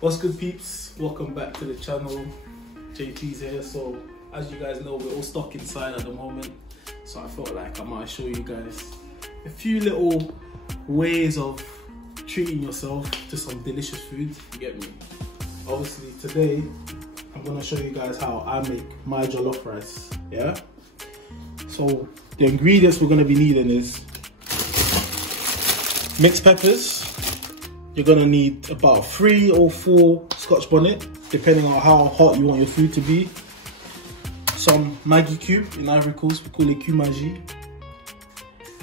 What's good, peeps? Welcome back to the channel. JP's here. So as you guys know, we're all stuck inside at the moment, so I felt like I might show you guys a few little ways of treating yourself to some delicious food. You get me? Obviously today I'm gonna show you guys how I make my jollof rice. Yeah, so the ingredients we're gonna be needing is mixed peppers. You're gonna need about 3 or 4 Scotch bonnet, depending on how hot you want your food to be. Some Maggi cube, in Ivory Coast we call it cube Maggi.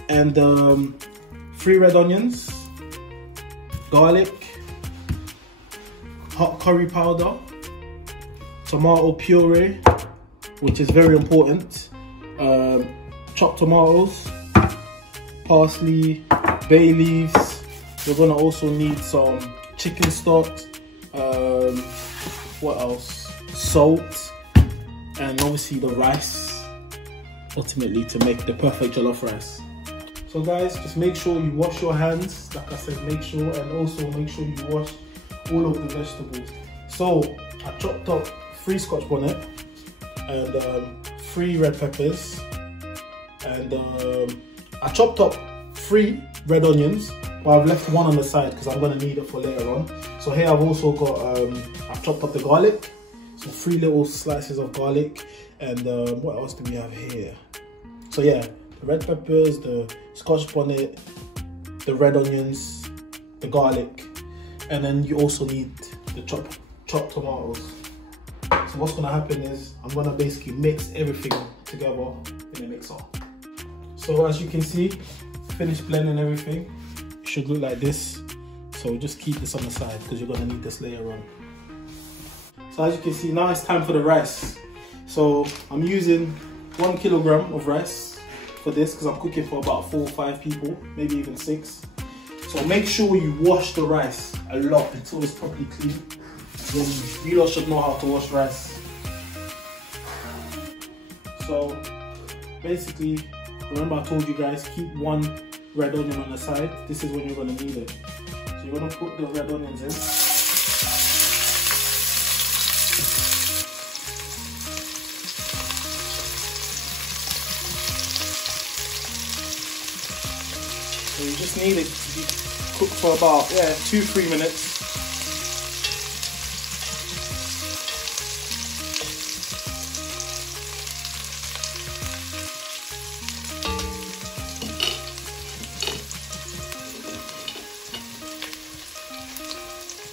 And 3 red onions, garlic, hot curry powder, tomato puree, which is very important, chopped tomatoes, parsley, bay leaves. We're gonna also need some chicken stock, what else? Salt, and obviously the rice, ultimately to make the perfect jollof rice. So guys, just make sure you wash your hands, like I said, make sure, and also make sure you wash all of the vegetables. So I chopped up 3 Scotch bonnet and 3 red peppers, and I chopped up 3 red onions, but I've left 1 on the side because I'm going to need it for later on. So here I've also got, I've chopped up the garlic, so 3 little slices of garlic, and what else do we have here? So yeah, the red peppers, the Scotch bonnet, the red onions, the garlic, and then you also need the chopped tomatoes. So what's going to happen is I'm going to basically mix everything together in a mixer. So as you can see, finished blending everything. It should look like this. So just keep this on the side because you're going to need this later on. So as you can see, now it's time for the rice. So I'm using 1 kilogram of rice for this because I'm cooking for about 4 or 5 people, maybe even 6. So make sure you wash the rice a lot until it's properly clean. Then you lot should know how to wash rice. So basically, remember I told you guys, keep 1 red onion on the side. This is when you're going to need it. So you're going to put the red onions in. So you just need it to be cooked for about 2-3 minutes.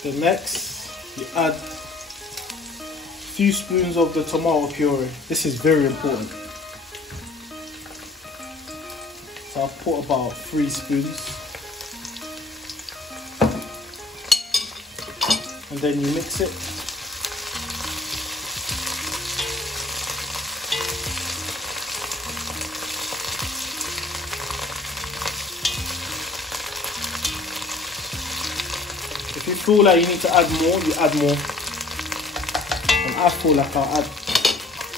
Then next, you add a few spoons of the tomato puree. This is very important. So I've put about 3 spoons. And then you mix it. If you feel like you need to add more, you add more. And I feel like I'll add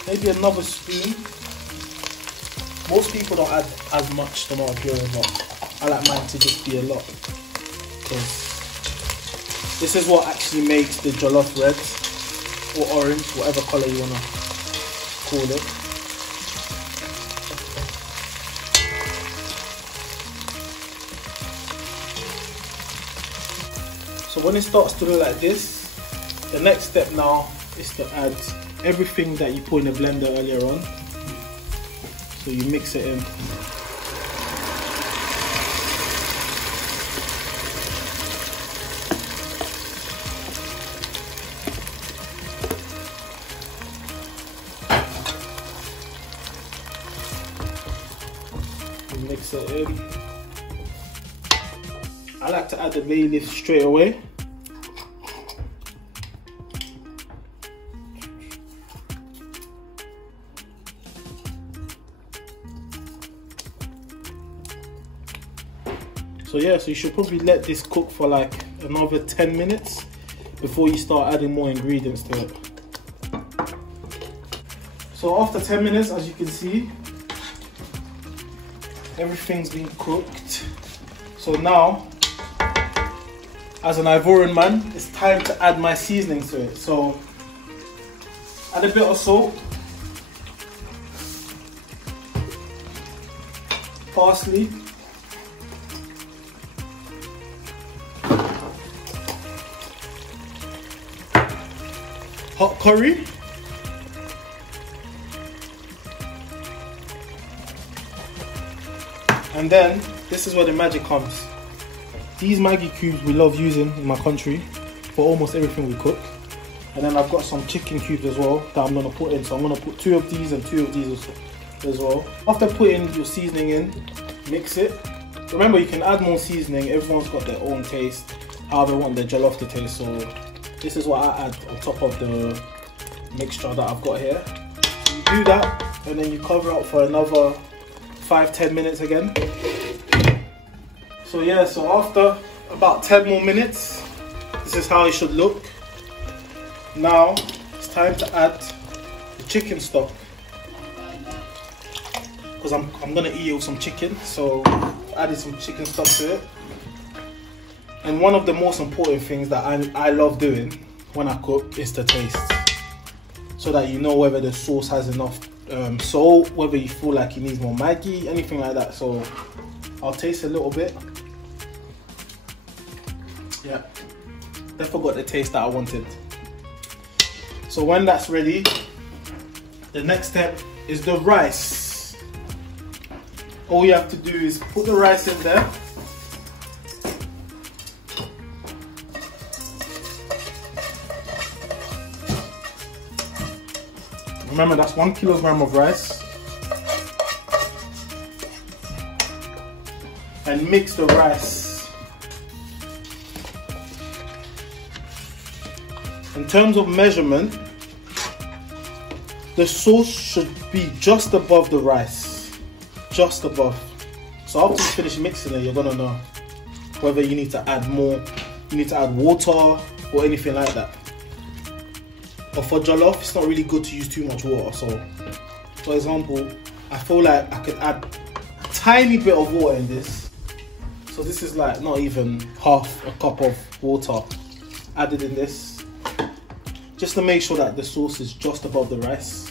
maybe another spoon. Most people don't add as much tomato puree, but I like mine to just be a lot. Because this is what actually makes the jollof red or orange, whatever colour you want to call it. So when it starts to look like this, the next step now is to add everything that you put in the blender earlier on. So you mix it in. You mix it in. I like to add the bay leaf straight away. So yeah, so you should probably let this cook for like another 10 minutes before you start adding more ingredients to it. So after 10 minutes, as you can see, everything's been cooked. So now as an Ivorian man, it's time to add my seasoning to it. So add a bit of salt, parsley, hot curry, and then this is where the magic comes. These Maggi cubes we love using in my country for almost everything we cook. And then I've got some chicken cubes as well that I'm going to put in. So I'm going to put 2 of these and 2 of these as well. After putting your seasoning in, mix it. Remember, you can add more seasoning. Everyone's got their own taste, how they want their jollof to taste. So this is what I add on top of the mixture that I've got here. You do that and then you cover up for another 5-10 minutes again. So yeah, so after about 10 more minutes, this is how it should look. Now it's time to add the chicken stock, because I'm gonna eat it with some chicken, so I've added some chicken stock to it. And one of the most important things that I love doing when I cook is the taste, so that you know whether the sauce has enough salt, whether you feel like it needs more Maggi, anything like that. So I'll taste a little bit. Yeah, I forgot the taste that I wanted. So when that's ready, the next step is the rice. All you have to do is put the rice in there. Remember, that's 1 kilogram of rice. And mix the rice. In terms of measurement, the sauce should be just above the rice, just above. So after you finish mixing it, you're gonna know whether you need to add more, you need to add water or anything like that. But for jollof, it's not really good to use too much water. So for example, I feel like I could add a tiny bit of water in this. So this is like not even half a cup of water added in this, just to make sure that the sauce is just above the rice.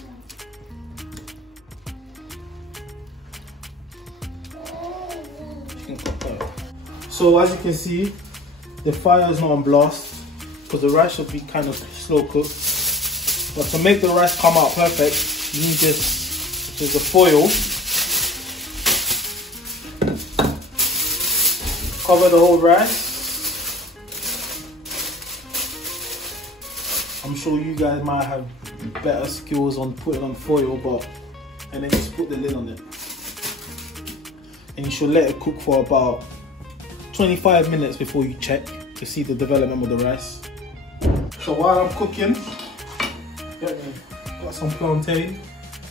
So as you can see, the fire is not on blast because the rice should be kind of slow cooked. But to make the rice come out perfect, you need this, which is the foil. Cover the whole rice. I'm sure you guys might have better skills on putting on foil, and then just put the lid on it. And you should let it cook for about 25 minutes before you check to see the development of the rice. So while I'm cooking, got some plantain,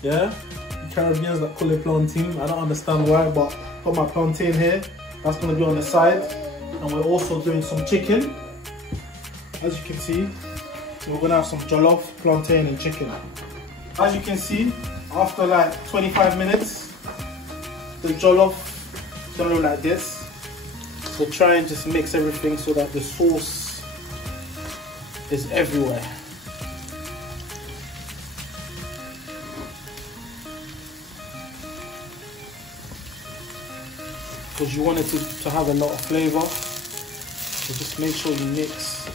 yeah? The Caribbeans that call it plantain, I don't understand why, but got my plantain here. That's gonna be on the side. And we're also doing some chicken, as you can see. So we're gonna have some jollof, plantain and chicken. As you can see, after like 25 minutes, the jollof is gonna look like this. So try and just mix everything so that the sauce is everywhere. Because you want it to have a lot of flavour. So just make sure you mix.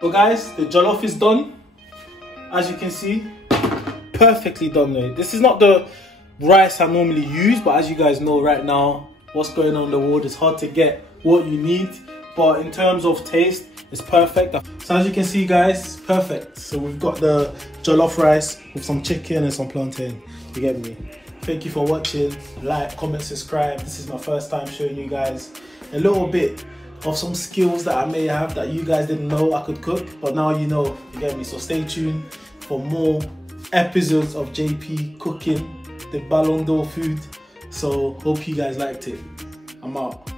So guys, the jollof is done. As you can see, perfectly done there. This is not the rice I normally use, but as you guys know right now, what's going on in the world, it's hard to get what you need. But in terms of taste, it's perfect. So as you can see guys, perfect. So we've got the jollof rice with some chicken and some plantain. You get me? Thank you for watching. Like, comment, subscribe. This is my first time showing you guys a little bit of some skills that I may have that you guys didn't know I could cook, but now you know, you get me? So stay tuned for more episodes of JP cooking the Ballon d'Or food. So hope you guys liked it. I'm out.